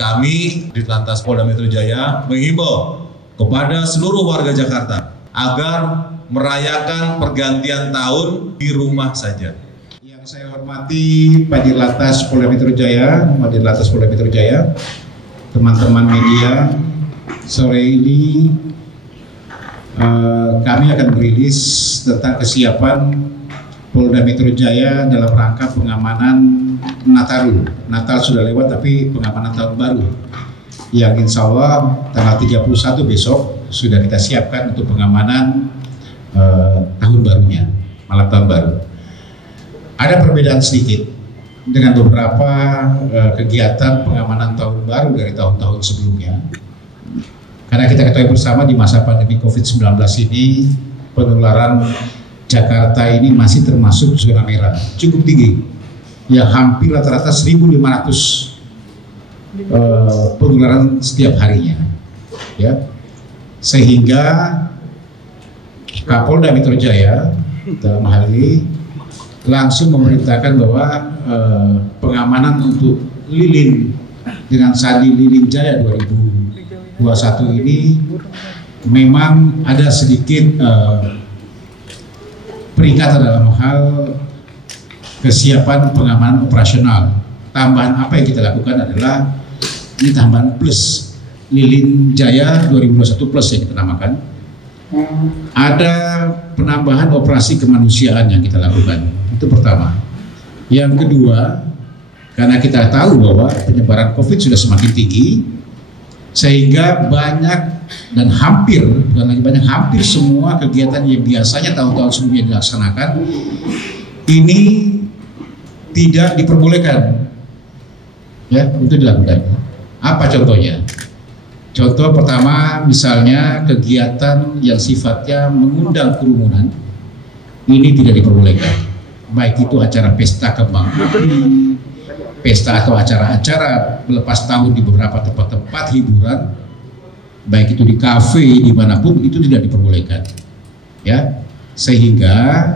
Kami di Lantas Polda Metro Jaya menghimbau kepada seluruh warga Jakarta agar merayakan pergantian tahun di rumah saja. Yang saya hormati Pak Dirlantas Polda Metro Jaya, teman-teman media, sore ini kami akan merilis tentang kesiapan Polda Metro Jaya dalam rangka pengamanan Nataru. Natal sudah lewat, tapi pengamanan tahun baru yang insya Allah tanggal 31 besok sudah kita siapkan untuk pengamanan tahun barunya, malam tahun baru. Ada perbedaan sedikit dengan beberapa kegiatan pengamanan tahun baru dari tahun-tahun sebelumnya. Karena kita ketahui bersama di masa pandemi COVID-19 ini penularan Jakarta ini masih termasuk zona merah, cukup tinggi, yang hampir rata-rata 1.500 penularan setiap harinya, ya. Sehingga Kapolda Metro Jaya dalam hal ini langsung memerintahkan bahwa pengamanan untuk lilin dengan Sandi Lilin Jaya 2021 ini memang ada sedikit peringatan dalam hal kesiapan pengamanan operasional. Tambahan apa yang kita lakukan adalah ini tambahan plus Lilin Jaya 2021 plus yang kita namakan. Ada penambahan operasi kemanusiaan yang kita lakukan. Itu pertama. Yang kedua, karena kita tahu bahwa penyebaran COVID sudah semakin tinggi, sehingga banyak dan hampir, bukan lagi banyak, hampir semua kegiatan yang biasanya tahun-tahun sebelumnya dilaksanakan ini tidak diperbolehkan, ya, untuk dilakukan. Apa contohnya? Contoh pertama, misalnya kegiatan yang sifatnya mengundang kerumunan ini tidak diperbolehkan, baik itu acara pesta kembang api, pesta atau acara-acara melepas tahun di beberapa tempat-tempat hiburan, baik itu di kafe, dimanapun, itu tidak diperbolehkan, ya. Sehingga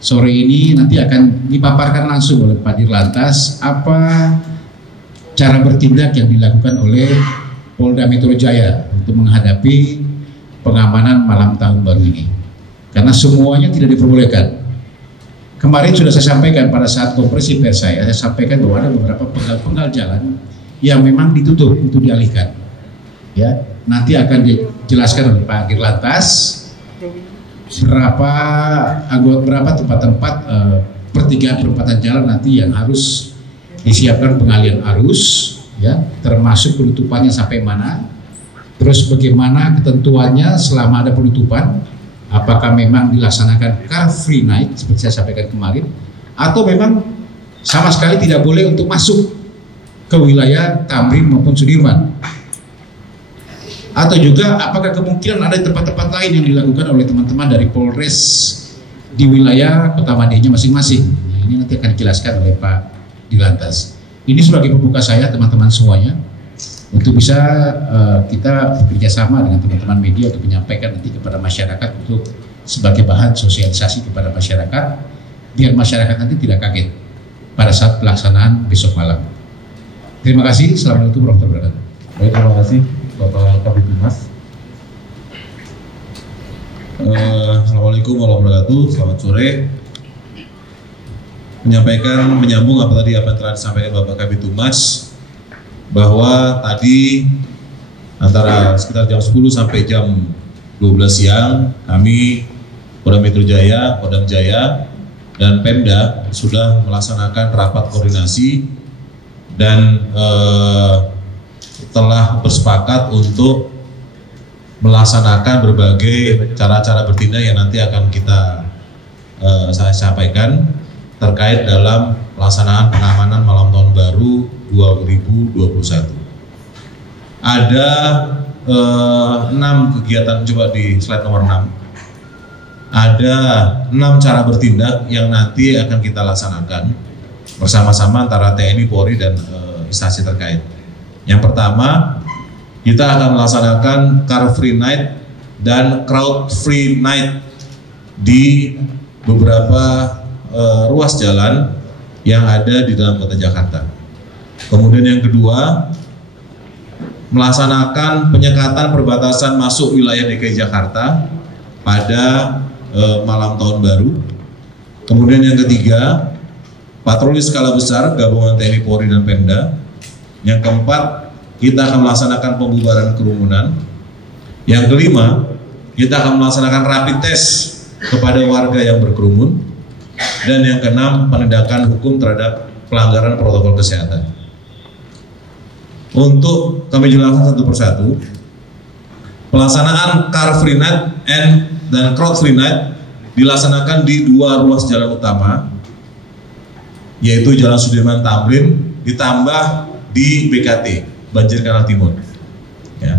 sore ini nanti akan dipaparkan langsung oleh Pak Dirlantas apa cara bertindak yang dilakukan oleh Polda Metro Jaya untuk menghadapi pengamanan malam tahun baru ini, karena semuanya tidak diperbolehkan. Kemarin sudah saya sampaikan pada saat konferensi pers saya sampaikan bahwa ada beberapa penggal-penggal jalan yang memang ditutup untuk dialihkan, ya. Nanti akan dijelaskan oleh Pak Dirlantas berapa tempat-tempat perempatan jalan nanti yang harus disiapkan pengalian arus, ya, termasuk penutupannya sampai mana, terus bagaimana ketentuannya selama ada penutupan, apakah memang dilaksanakan car free night seperti saya sampaikan kemarin, atau memang sama sekali tidak boleh untuk masuk ke wilayah Tamrin maupun Sudirman, atau juga apakah kemungkinan ada tempat-tempat lain yang dilakukan oleh teman-teman dari Polres di wilayah Kota Madenya masing-masing. Nah, ini nanti akan dijelaskan oleh Pak Dirlantas. Ini sebagai pembuka saya, teman-teman semuanya, untuk bisa kita bekerja sama dengan teman-teman media untuk menyampaikan nanti kepada masyarakat untuk sebagai bahan sosialisasi kepada masyarakat, biar masyarakat nanti tidak kaget pada saat pelaksanaan besok malam. Terima kasih. Assalamualaikum warahmatullahi wabarakatuh. Baik, terima kasih Bapak Kabid Humas. Assalamualaikum warahmatullahi wabarakatuh. Selamat sore. Menyambung apa yang telah disampaikan Bapak Kabid Humas, bahwa tadi antara sekitar jam 10 sampai jam 12 siang kami Polda Metro Jaya, Kodam Jaya, dan Pemda sudah melaksanakan rapat koordinasi dan telah bersepakat untuk melaksanakan berbagai cara-cara bertindak yang nanti akan saya sampaikan terkait dalam pelaksanaan pengamanan malam tahun baru 2021. Ada 6 kegiatan, coba di slide nomor 6. Ada 6 cara bertindak yang nanti akan kita laksanakan bersama-sama antara TNI, Polri, dan instansi terkait. Yang pertama, kita akan melaksanakan car free night dan crowd free night di beberapa ruas jalan yang ada di dalam kota Jakarta. Kemudian yang kedua, melaksanakan penyekatan perbatasan masuk wilayah DKI Jakarta pada malam tahun baru. Kemudian yang ketiga, patroli skala besar gabungan TNI Polri dan Pemda. Yang keempat, kita akan melaksanakan pembubaran kerumunan. Yang kelima, kita akan melaksanakan rapid test kepada warga yang berkerumun. Dan yang keenam, penindakan hukum terhadap pelanggaran protokol kesehatan. Untuk kami jelaskan satu persatu, pelaksanaan Car Free Night dan Crowd Free Night dilaksanakan di 2 ruas jalan utama, yaitu Jalan Sudirman Tamrin ditambah di BKT Banjir Kanal Timur. Ya.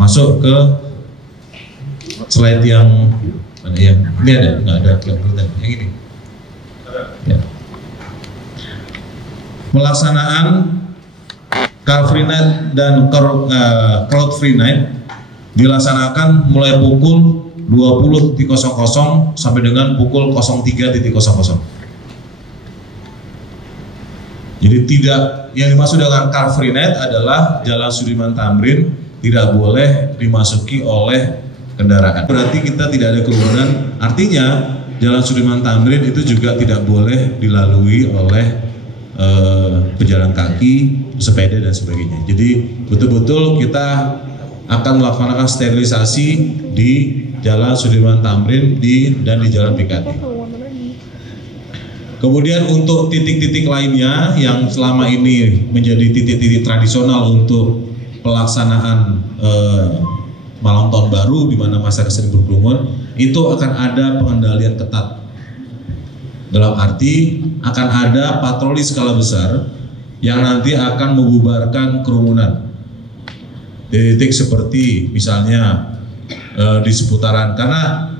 Masuk ke slide yang mana ya? Ini ada, nggak ada yang ini. Ya. Pelaksanaan Car Free Night dan Crowd Free Night dilaksanakan mulai pukul 20.00 sampai dengan pukul 03.00. Jadi tidak, yang dimaksud dengan Car Free Night adalah Jalan Sudirman Tamrin tidak boleh dimasuki oleh kendaraan. Berarti kita tidak ada kerumunan, artinya Jalan Sudirman Tamrin itu juga tidak boleh dilalui oleh pejalan kaki, sepeda dan sebagainya. Jadi betul-betul kita akan melaksanakan sterilisasi di Jalan Sudirman Tamrin dan di Jalan BKT. Kemudian untuk titik-titik lainnya yang selama ini menjadi titik-titik tradisional untuk pelaksanaan malam tahun baru di mana masyarakat sering berkerumun, itu akan ada pengendalian ketat. Dalam arti akan ada patroli skala besar yang nanti akan membubarkan kerumunan. Titik seperti misalnya di seputaran, karena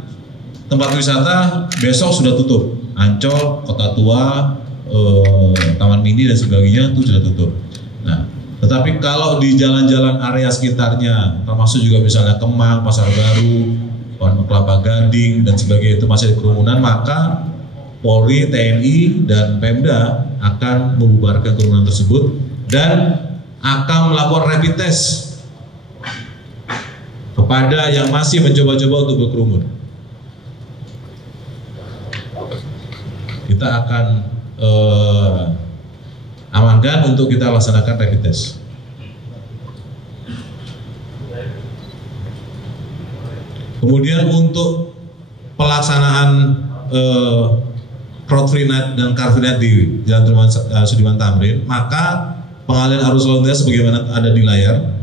tempat wisata besok sudah tutup, Ancol, Kota Tua, Taman Mini dan sebagainya itu sudah tutup. Nah, tetapi kalau di jalan-jalan area sekitarnya, termasuk juga misalnya Kemang, Pasar Baru, Kelapa Gading dan sebagainya itu masih ada kerumunan, maka Polri, TNI dan Pemda akan membubarkan kerumunan tersebut dan akan melakukan rapid test kepada yang masih mencoba-coba untuk berkerumun. Kita akan amankan untuk kita laksanakan rapid test. Kemudian untuk pelaksanaan Crowd Free Night dan Car Free Night di Jalan Sudirman Tamrin, maka pengalihan arus lalu lintas sebagaimana ada di layar.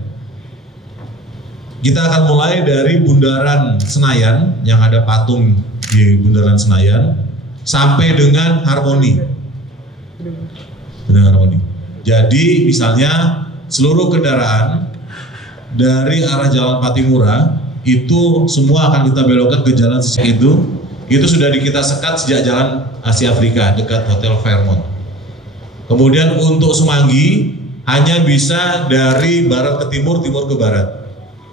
Kita akan mulai dari Bundaran Senayan yang ada patung di Bundaran Senayan sampai dengan Harmoni. Dengan Harmoni. Jadi misalnya seluruh kendaraan dari arah Jalan Patimura itu semua akan kita belokkan ke jalan itu sudah kita sekat sejak Jalan Asia Afrika dekat Hotel Fairmont. Kemudian untuk Semanggi hanya bisa dari barat ke timur, timur ke barat.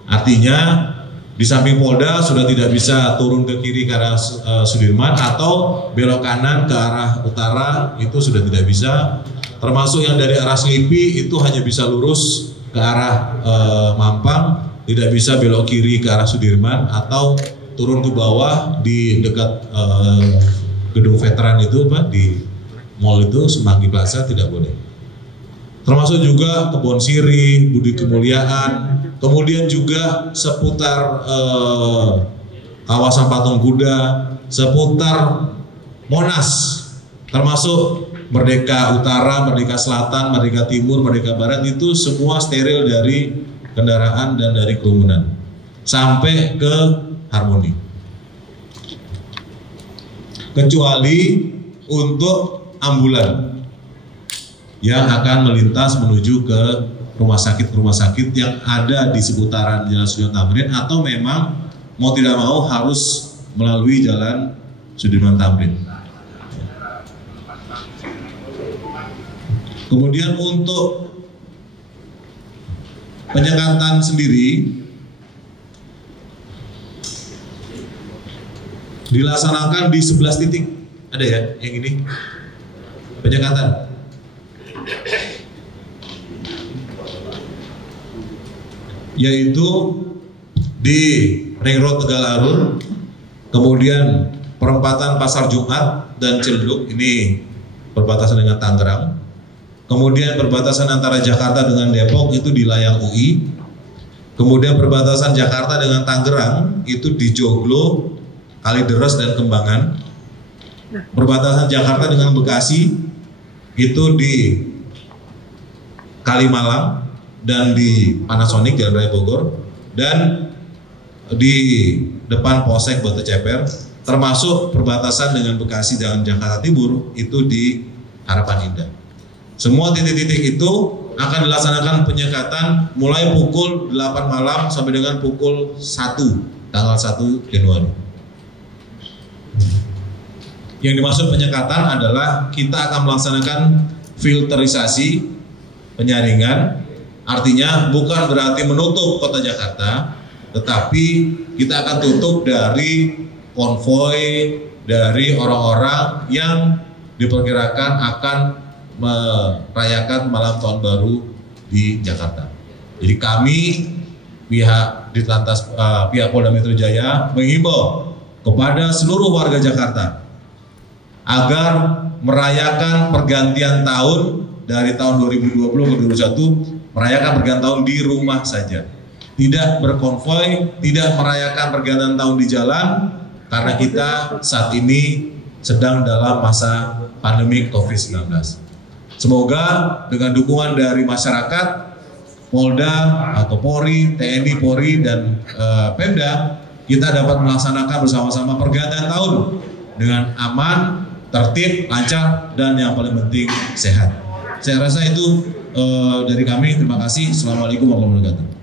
Artinya di samping Polda sudah tidak bisa turun ke kiri ke arah Sudirman atau belok kanan ke arah utara itu sudah tidak bisa. Termasuk yang dari arah Selipi itu hanya bisa lurus ke arah Mampang, tidak bisa belok kiri ke arah Sudirman atau turun ke bawah di dekat gedung veteran itu, Pak, di mall itu Semanggi Plaza tidak boleh. Termasuk juga Kebon Siri, Budi Kemuliaan, kemudian juga seputar kawasan Patung Kuda, seputar Monas, termasuk Merdeka Utara, Merdeka Selatan, Merdeka Timur, Merdeka Barat itu semua steril dari kendaraan dan dari kerumunan sampai ke Harmoni. Kecuali untuk ambulan yang akan melintas menuju ke rumah sakit yang ada di seputaran Jalan Sudirman Tamrin atau memang mau tidak mau harus melalui Jalan Sudirman Tamrin. Kemudian untuk penyekatan sendiri dilaksanakan di 11 titik. Ada ya yang ini penyekatan. Yaitu di Ring Road Tegalarur, kemudian perempatan Pasar Jumat dan Ciledug, ini perbatasan dengan Tangerang. Kemudian perbatasan antara Jakarta dengan Depok itu di Layang UI. Kemudian perbatasan Jakarta dengan Tangerang itu di Joglo, Kalideres dan Kembangan. Perbatasan Jakarta dengan Bekasi itu di Kalimalang dan di Panasonic Jalan Raya Bogor, dan di depan Polsek Batu Ceper, termasuk perbatasan dengan Bekasi dan Jakarta Timur itu di Harapan Indah. Semua titik-titik itu akan dilaksanakan penyekatan mulai pukul 8 malam sampai dengan pukul 1 tanggal 1 Januari. Yang dimaksud penyekatan adalah kita akan melaksanakan filterisasi, penyaringan, artinya bukan berarti menutup kota Jakarta, tetapi kita akan tutup dari konvoi, dari orang-orang yang diperkirakan akan merayakan malam tahun baru di Jakarta. Jadi kami pihak Ditlantas pihak Polda Metro Jaya menghimbau kepada seluruh warga Jakarta agar merayakan pergantian tahun dari tahun 2020 ke 2021, merayakan pergantian tahun di rumah saja. Tidak berkonvoi, tidak merayakan pergantian tahun di jalan, karena kita saat ini sedang dalam masa pandemi COVID-19. Semoga dengan dukungan dari masyarakat, Polda atau Polri, TNI, Polri, dan Pemda, kita dapat melaksanakan bersama-sama pergantian tahun dengan aman, tertib, lancar, dan yang paling penting sehat. Saya rasa itu dari kami. Terima kasih. Assalamualaikum warahmatullahi wabarakatuh.